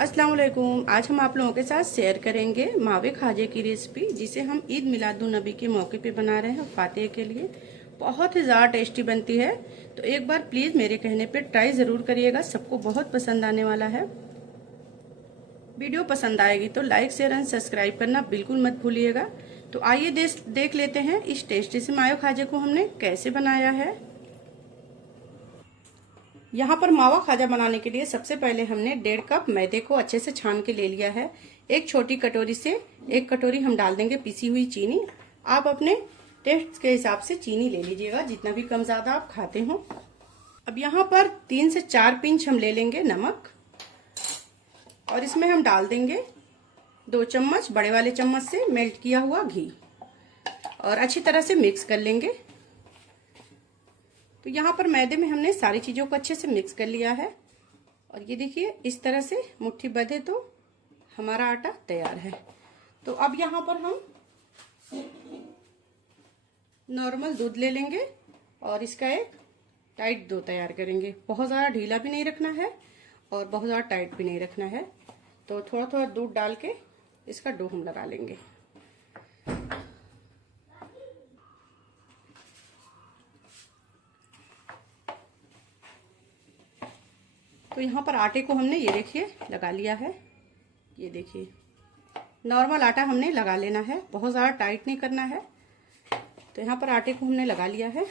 अस्सलाम वालेकुम। आज हम आप लोगों के साथ शेयर करेंगे मावे खाजे की रेसिपी, जिसे हम ईद मिलादुन नबी के मौके पे बना रहे हैं फातिह के लिए। बहुत ही ज़्यादा टेस्टी बनती है, तो एक बार प्लीज़ मेरे कहने पे ट्राई ज़रूर करिएगा। सबको बहुत पसंद आने वाला है। वीडियो पसंद आएगी तो लाइक शेयर एंड सब्सक्राइब करना बिल्कुल मत भूलिएगा। तो आइए देख लेते हैं इस टेस्टी से मावे खाजे को हमने कैसे बनाया है। यहाँ पर मावा खाजा बनाने के लिए सबसे पहले हमने 1.5 कप मैदे को अच्छे से छान के ले लिया है। एक छोटी कटोरी से 1 कटोरी हम डाल देंगे पिसी हुई चीनी। आप अपने टेस्ट के हिसाब से चीनी ले लीजिएगा, जितना भी कम ज्यादा आप खाते हो। अब यहाँ पर 3 से 4 पिंच हम ले लेंगे नमक, और इसमें हम डाल देंगे 2 चम्मच बड़े वाले चम्मच से मेल्ट किया हुआ घी, और अच्छी तरह से मिक्स कर लेंगे। तो यहाँ पर मैदे में हमने सारी चीज़ों को अच्छे से मिक्स कर लिया है, और ये देखिए इस तरह से मुट्ठी बंधे तो हमारा आटा तैयार है। तो अब यहाँ पर हम नॉर्मल दूध ले लेंगे और इसका एक टाइट डो तैयार करेंगे। बहुत ज़्यादा ढीला भी नहीं रखना है और बहुत ज़्यादा टाइट भी नहीं रखना है। तो थोड़ा थोड़ा दूध डाल के इसका डो हम लगा लेंगे। तो यहाँ पर आटे को हमने ये देखिए लगा लिया है। ये देखिए नॉर्मल आटा हमने लगा लेना है, बहुत ज़्यादा टाइट नहीं करना है। तो यहाँ पर आटे को हमने लगा लिया है।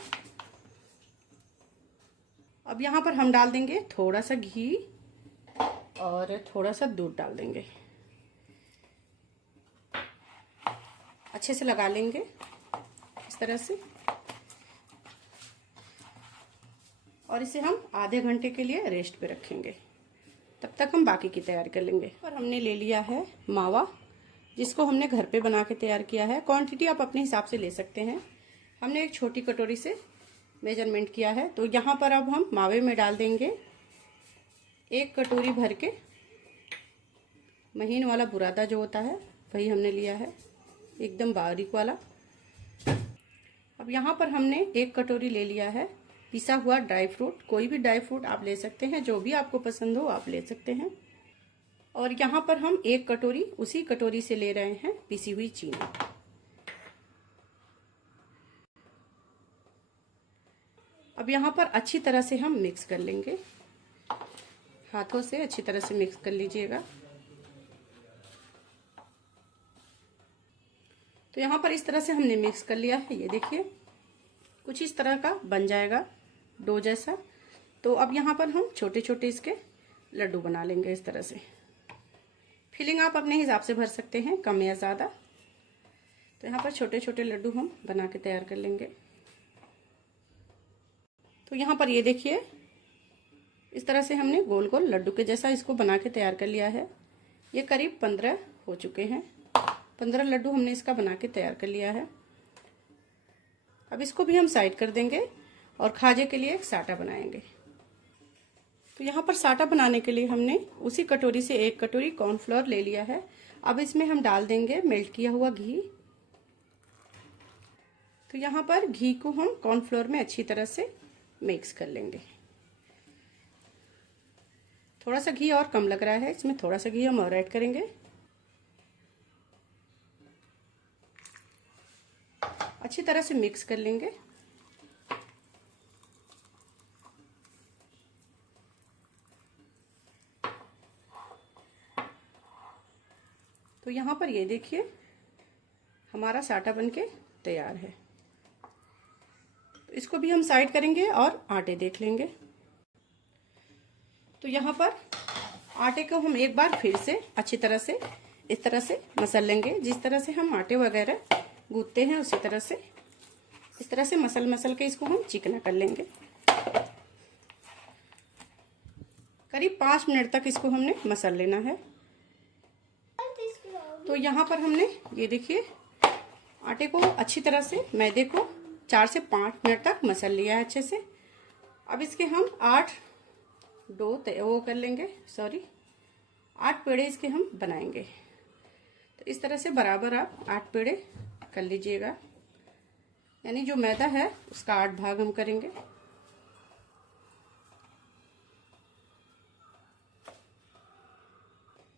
अब यहाँ पर हम डाल देंगे थोड़ा सा घी और थोड़ा सा दूध डाल देंगे। अच्छे से लगा लेंगे इस तरह से, और इसे हम आधे घंटे के लिए रेस्ट पे रखेंगे। तब तक हम बाकी की तैयारी कर लेंगे। और हमने ले लिया है मावा, जिसको हमने घर पे बना के तैयार किया है। क्वांटिटी आप अपने हिसाब से ले सकते हैं। हमने एक छोटी कटोरी से मेजरमेंट किया है। तो यहाँ पर अब हम मावे में डाल देंगे 1 कटोरी भर के महीन वाला बुरादा जो होता है, वही हमने लिया है, एकदम बारीक वाला। अब यहाँ पर हमने 1 कटोरी ले लिया है पिसा हुआ ड्राई फ्रूट। कोई भी ड्राई फ्रूट आप ले सकते हैं, जो भी आपको पसंद हो आप ले सकते हैं। और यहाँ पर हम 1 कटोरी उसी कटोरी से ले रहे हैं पिसी हुई चीनी। अब यहाँ पर अच्छी तरह से हम मिक्स कर लेंगे, हाथों से अच्छी तरह से मिक्स कर लीजिएगा। तो यहाँ पर इस तरह से हमने मिक्स कर लिया है। ये देखिए कुछ इस तरह का बन जाएगा डो जैसा। तो अब यहाँ पर हम छोटे छोटे इसके लड्डू बना लेंगे इस तरह से। फिलिंग आप अपने हिसाब से भर सकते हैं, कम या ज़्यादा। तो यहाँ पर छोटे छोटे लड्डू हम बना के तैयार कर लेंगे। तो यहाँ पर ये देखिए इस तरह से हमने गोल गोल लड्डू के जैसा इसको बना के तैयार कर लिया है। ये करीब 15 हो चुके हैं। 15 लड्डू हमने इसका बना के तैयार कर लिया है। अब इसको भी हम साइड कर देंगे और खाजे के लिए एक साटा बनाएंगे। तो यहाँ पर साटा बनाने के लिए हमने उसी कटोरी से 1 कटोरी कॉर्नफ्लोर ले लिया है। अब इसमें हम डाल देंगे मेल्ट किया हुआ घी। तो यहाँ पर घी को हम कॉर्नफ्लोर में अच्छी तरह से मिक्स कर लेंगे। थोड़ा सा घी और कम लग रहा है, इसमें थोड़ा सा घी हम और ऐड करेंगे। अच्छी तरह से मिक्स कर लेंगे। तो यहाँ पर ये देखिए हमारा साटा बनके तैयार है। तो इसको भी हम साइड करेंगे और आटे देख लेंगे। तो यहाँ पर आटे को हम एक बार फिर से अच्छी तरह से इस तरह से मसल लेंगे। जिस तरह से हम आटे वगैरह गूंथते हैं उसी तरह से इस तरह से मसल के इसको हम चिकना कर लेंगे। करीब 5 मिनट तक इसको हमने मसल लेना है। तो यहाँ पर हमने ये देखिए आटे को अच्छी तरह से मैदे को 4 से 5 मिनट तक मसल लिया है अच्छे से। अब इसके हम 8 पेड़े इसके हम बनाएंगे। तो इस तरह से बराबर आप 8 पेड़े कर लीजिएगा, यानी जो मैदा है उसका 8 भाग हम करेंगे।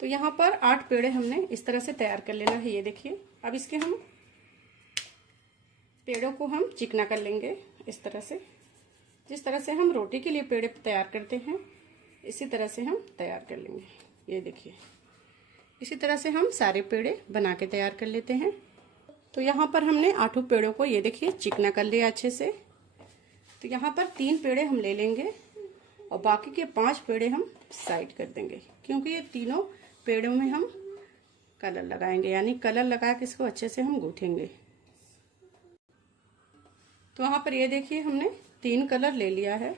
तो यहाँ पर 8 पेड़े हमने इस तरह से तैयार कर लेना है। ये देखिए, अब इसके हम पेड़ों को हम चिकना कर लेंगे इस तरह से। जिस तरह से हम रोटी के लिए पेड़े तैयार करते हैं इसी तरह से हम तैयार कर लेंगे। ये देखिए, इसी तरह से हम सारे पेड़े बना के तैयार कर लेते हैं। तो यहाँ पर हमने 8 पेड़ों को ये देखिए चिकना कर लिया अच्छे से। तो यहाँ पर 3 पेड़े हम ले लेंगे और बाकी के 5 पेड़े हम साइड कर देंगे, क्योंकि ये तीनों पेड़ों में हम कलर लगाएंगे, यानी कलर लगा के इसको अच्छे से हम गूंथेंगे। तो वहां पर ये देखिए हमने 3 कलर ले लिया है।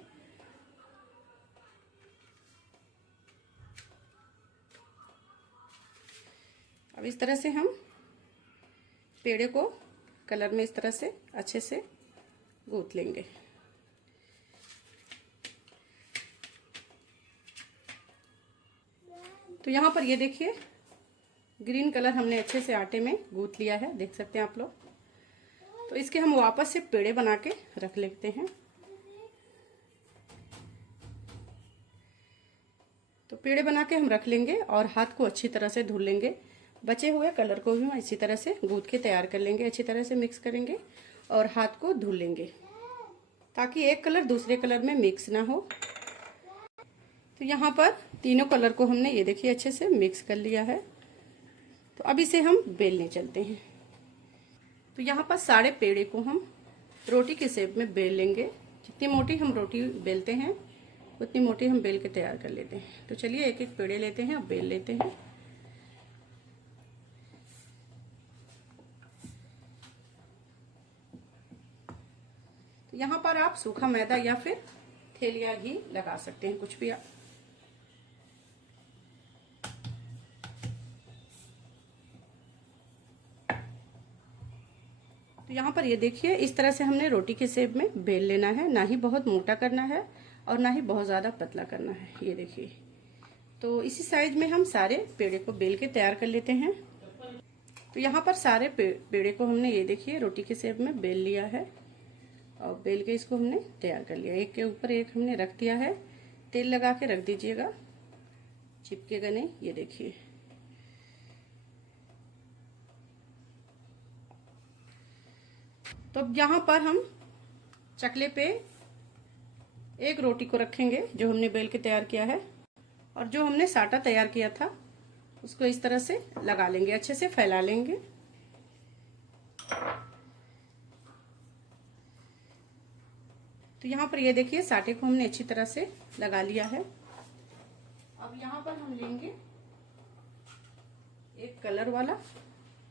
अब इस तरह से हम पेड़े को कलर में इस तरह से अच्छे से गूंथ लेंगे। तो यहाँ पर ये देखिए ग्रीन कलर हमने अच्छे से आटे में गूंथ लिया है, देख सकते हैं आप लोग। तो इसके हम वापस से पेड़े बना के रख लेते हैं। तो पेड़े बना के हम रख लेंगे और हाथ को अच्छी तरह से धुल लेंगे। बचे हुए कलर को भी हम इसी तरह से गूंथ के तैयार कर लेंगे, अच्छी तरह से मिक्स करेंगे और हाथ को धुल लेंगे ताकि एक कलर दूसरे कलर में मिक्स ना हो। तो यहाँ पर तीनों कलर को हमने ये देखिए अच्छे से मिक्स कर लिया है। तो अब इसे हम बेलने चलते हैं। तो यहाँ पर सारे पेड़े को हम रोटी के शेप में बेल लेंगे। जितनी मोटी हम रोटी बेलते हैं उतनी मोटी हम बेल के तैयार कर लेते हैं। तो चलिए एक एक पेड़े लेते हैं और बेल लेते हैं। तो यहाँ पर आप सूखा मैदा या फिर थैलिया घी लगा सकते हैं, कुछ भी आप। तो यहाँ पर ये देखिए इस तरह से हमने रोटी के शेप में बेल लेना है, ना ही बहुत मोटा करना है और ना ही बहुत ज़्यादा पतला करना है। ये देखिए, तो इसी साइज में हम सारे पेड़े को बेल के तैयार कर लेते हैं। तो यहाँ पर सारे पेड़े को हमने ये देखिए रोटी के शेप में बेल लिया है और बेल के इसको हमने तैयार कर लिया। एक के ऊपर एक हमने रख दिया है। तेल लगा के रख दीजिएगा, चिपकेगा नहीं। ये देखिए, तो अब यहाँ पर हम चकले पे एक रोटी को रखेंगे जो हमने बेल के तैयार किया है, और जो हमने साटा तैयार किया था उसको इस तरह से लगा लेंगे, अच्छे से फैला लेंगे। तो यहाँ पर ये देखिए साटे को हमने अच्छी तरह से लगा लिया है। अब यहाँ पर हम लेंगे एक कलर वाला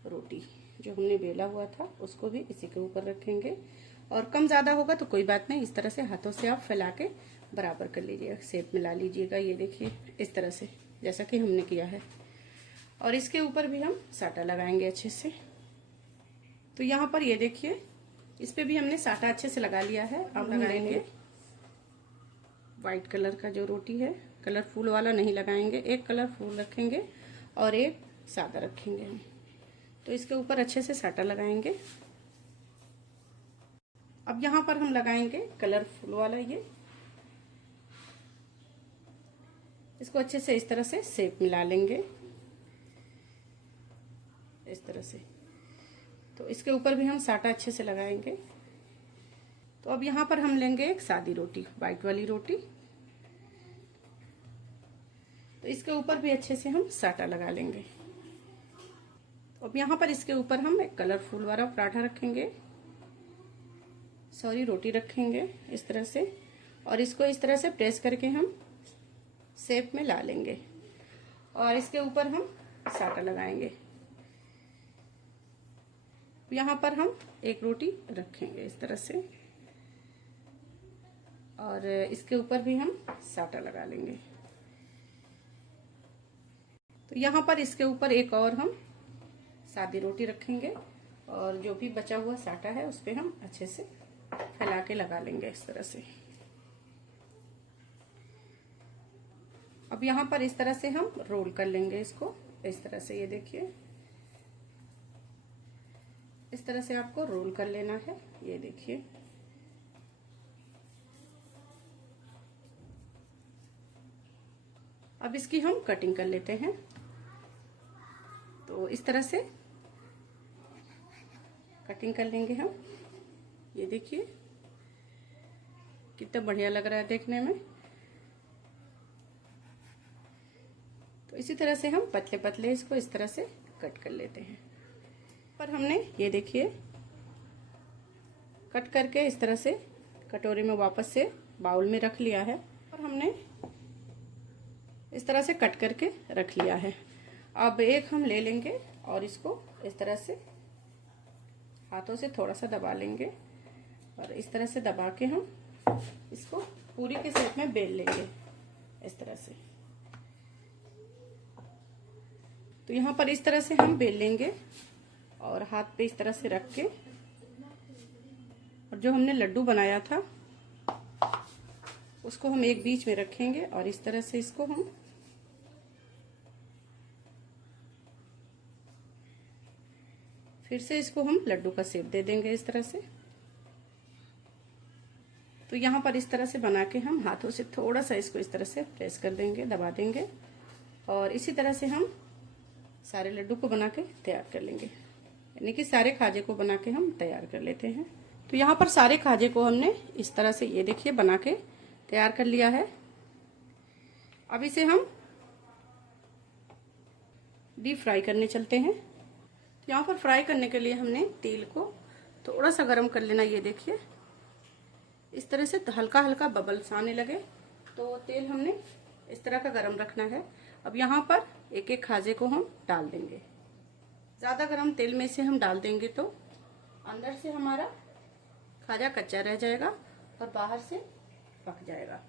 रोटी जो हमने बेला हुआ था, उसको भी इसी के ऊपर रखेंगे। और कम ज़्यादा होगा तो कोई बात नहीं, इस तरह से हाथों से आप फैला के बराबर कर लीजिएगा, शेप में ला लीजिएगा। ये देखिए इस तरह से, जैसा कि हमने किया है। और इसके ऊपर भी हम साटा लगाएंगे अच्छे से। तो यहाँ पर ये देखिए इस पे भी हमने साटा अच्छे से लगा लिया है। अब लगाएंगे वाइट कलर का जो रोटी है, कलरफुल वाला नहीं लगाएंगे, एक कलरफुल रखेंगे और एक सादा रखेंगे हम। तो इसके ऊपर अच्छे से साटा लगाएंगे। अब यहाँ पर हम लगाएंगे कलरफुल वाला ये, इसको अच्छे से इस तरह से शेप मिला लेंगे इस तरह से। तो इसके ऊपर भी हम साटा अच्छे से लगाएंगे। तो अब यहाँ पर हम लेंगे एक सादी रोटी, वाइट वाली रोटी। तो इसके ऊपर भी अच्छे से हम साटा लगा लेंगे। अब यहाँ पर इसके ऊपर हम एक कलरफुल वाला पराठा रखेंगे, सॉरी रोटी रखेंगे इस तरह से, और इसको इस तरह से प्रेस करके हम शेप में ला लेंगे और इसके ऊपर हम साटा लगाएंगे। यहाँ पर हम एक रोटी रखेंगे इस तरह से और इसके ऊपर भी हम साटा लगा लेंगे। तो यहाँ पर इसके ऊपर एक और हम सादी रोटी रखेंगे और जो भी बचा हुआ साटा है उस पे हम अच्छे से फैला के लगा लेंगे इस तरह से। अब यहाँ पर इस तरह से हम रोल कर लेंगे इसको इस तरह से। ये देखिए इस तरह से आपको रोल कर लेना है। ये देखिए अब इसकी हम कटिंग कर लेते हैं। तो इस तरह से कटिंग कर लेंगे हम। ये देखिए कितना बढ़िया लग रहा है देखने में। तो इसी तरह से हम पतले पतले इसको इस तरह से कट कर लेते हैं। पर हमने ये देखिए कट करके इस तरह से कटोरी में वापस से बाउल में रख लिया है और हमने इस तरह से कट करके रख लिया है। अब एक हम ले लेंगे और इसको इस तरह से हाथों से थोड़ा सा दबा लेंगे और इस तरह से दबा के हम इसको पूरी के शेप में बेल लेंगे इस तरह से। तो यहाँ पर इस तरह से हम बेल लेंगे और हाथ पे इस तरह से रख के और जो हमने लड्डू बनाया था उसको हम एक बीच में रखेंगे और इस तरह से इसको हम फिर से इसको हम लड्डू का शेप दे देंगे इस तरह से। तो यहाँ पर इस तरह से बना के हम हाथों से थोड़ा सा इसको इस तरह से प्रेस कर देंगे, दबा देंगे और इसी तरह से हम सारे लड्डू को बना के तैयार कर लेंगे। यानी कि सारे खाजे को बना के हम तैयार कर लेते हैं। तो यहाँ पर सारे खाजे को हमने इस तरह से ये देखिए बना के तैयार कर लिया है। अब इसे हम डीप फ्राई करने चलते हैं। तो यहाँ पर फ्राई करने के लिए हमने तेल को थोड़ा सा गर्म कर लेना। ये देखिए इस तरह से हल्का हल्का बबल्स आने लगे तो तेल हमने इस तरह का गर्म रखना है। अब यहाँ पर एक एक खाजे को हम डाल देंगे। ज़्यादा गर्म तेल में से हम डाल देंगे तो अंदर से हमारा खाजा कच्चा रह जाएगा और बाहर से पक जाएगा।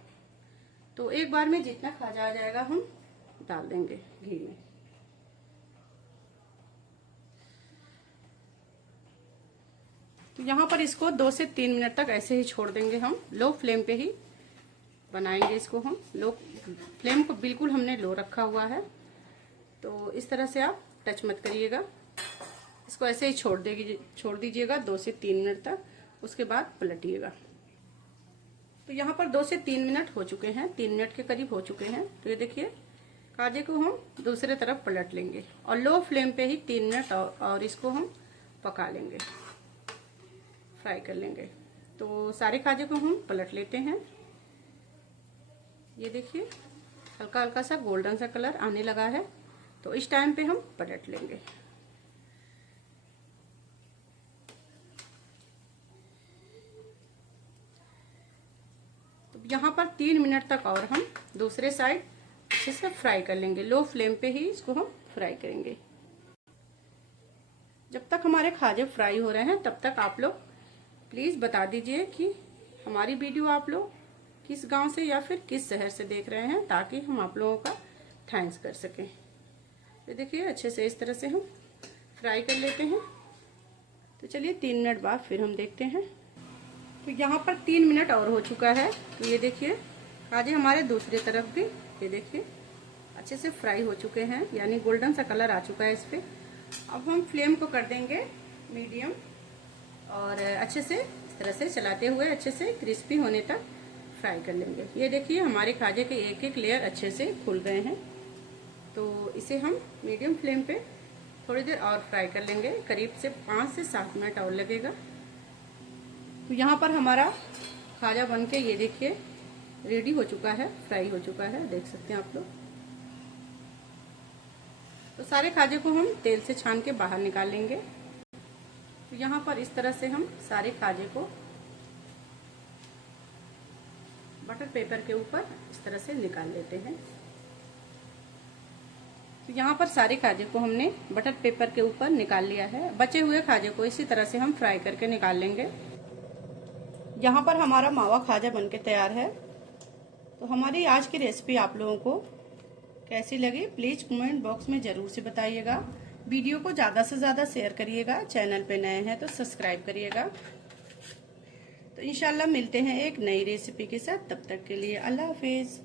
तो एक बार में जितना खाजा आ जाएगा हम डाल देंगे घी में। तो यहाँ पर इसको 2 से 3 मिनट तक ऐसे ही छोड़ देंगे हम। लो फ्लेम पे ही बनाएंगे इसको हम। लो फ्लेम को बिल्कुल हमने लो रखा हुआ है। तो इस तरह से आप टच मत करिएगा, इसको ऐसे ही छोड़ दीजिएगा 2 से 3 मिनट तक। उसके बाद पलटिएगा। तो यहाँ पर 2 से 3 मिनट हो चुके हैं, 3 मिनट के करीब हो चुके हैं। तो ये देखिए खाजे को हम दूसरे तरफ पलट लेंगे और लो फ्लेम पे ही 3 मिनट और इसको हम पका लेंगे, फ्राई कर लेंगे। तो सारे खाजे को हम पलट लेते हैं। ये देखिए हल्का हल्का सा गोल्डन सा कलर आने लगा है। तो इस टाइम पे हम पलट लेंगे। तो यहाँ पर 3 मिनट तक और हम दूसरे साइड अच्छे से फ्राई कर लेंगे। लो फ्लेम पे ही इसको हम फ्राई करेंगे। जब तक हमारे खाजे फ्राई हो रहे हैं तब तक आप लोग प्लीज़ बता दीजिए कि हमारी वीडियो आप लोग किस गांव से या फिर किस शहर से देख रहे हैं, ताकि हम आप लोगों का थैंक्स कर सकें। तो देखिए अच्छे से इस तरह से हम फ्राई कर लेते हैं। तो चलिए 3 मिनट बाद फिर हम देखते हैं। तो यहाँ पर 3 मिनट और हो चुका है। तो ये देखिए खाजे हमारे दूसरी तरफ भी ये देखिए अच्छे से फ्राई हो चुके हैं, यानी गोल्डन सा कलर आ चुका है इस पर। अब हम फ्लेम को कर देंगे मीडियम और अच्छे से इस तरह से चलाते हुए अच्छे से क्रिस्पी होने तक फ्राई कर लेंगे। ये देखिए हमारे खाजे के एक एक लेयर अच्छे से खुल गए हैं। तो इसे हम मीडियम फ्लेम पे थोड़ी देर और फ्राई कर लेंगे, करीब से 5 से 7 मिनट और लगेगा। तो यहाँ पर हमारा खाजा बन के ये देखिए रेडी हो चुका है, फ्राई हो चुका है, देख सकते हैं आप लोग। तो सारे खाजे को हम तेल से छान के बाहर निकाल लेंगे। तो यहाँ पर इस तरह से हम सारे खाजे को बटर पेपर के ऊपर इस तरह से निकाल लेते हैं। तो यहाँ पर सारे खाजे को हमने बटर पेपर के ऊपर निकाल लिया है। बचे हुए खाजे को इसी तरह से हम फ्राई करके निकाल लेंगे। यहाँ पर हमारा मावा खाजा बनके तैयार है। तो हमारी आज की रेसिपी आप लोगों को कैसी लगी प्लीज कमेंट बॉक्स में जरूर से बताइएगा। वीडियो को ज्यादा से ज्यादा शेयर करिएगा। चैनल पे नए हैं तो सब्सक्राइब करिएगा। तो इंशाल्लाह मिलते हैं एक नई रेसिपी के साथ। तब तक के लिए अल्लाह हाफिज।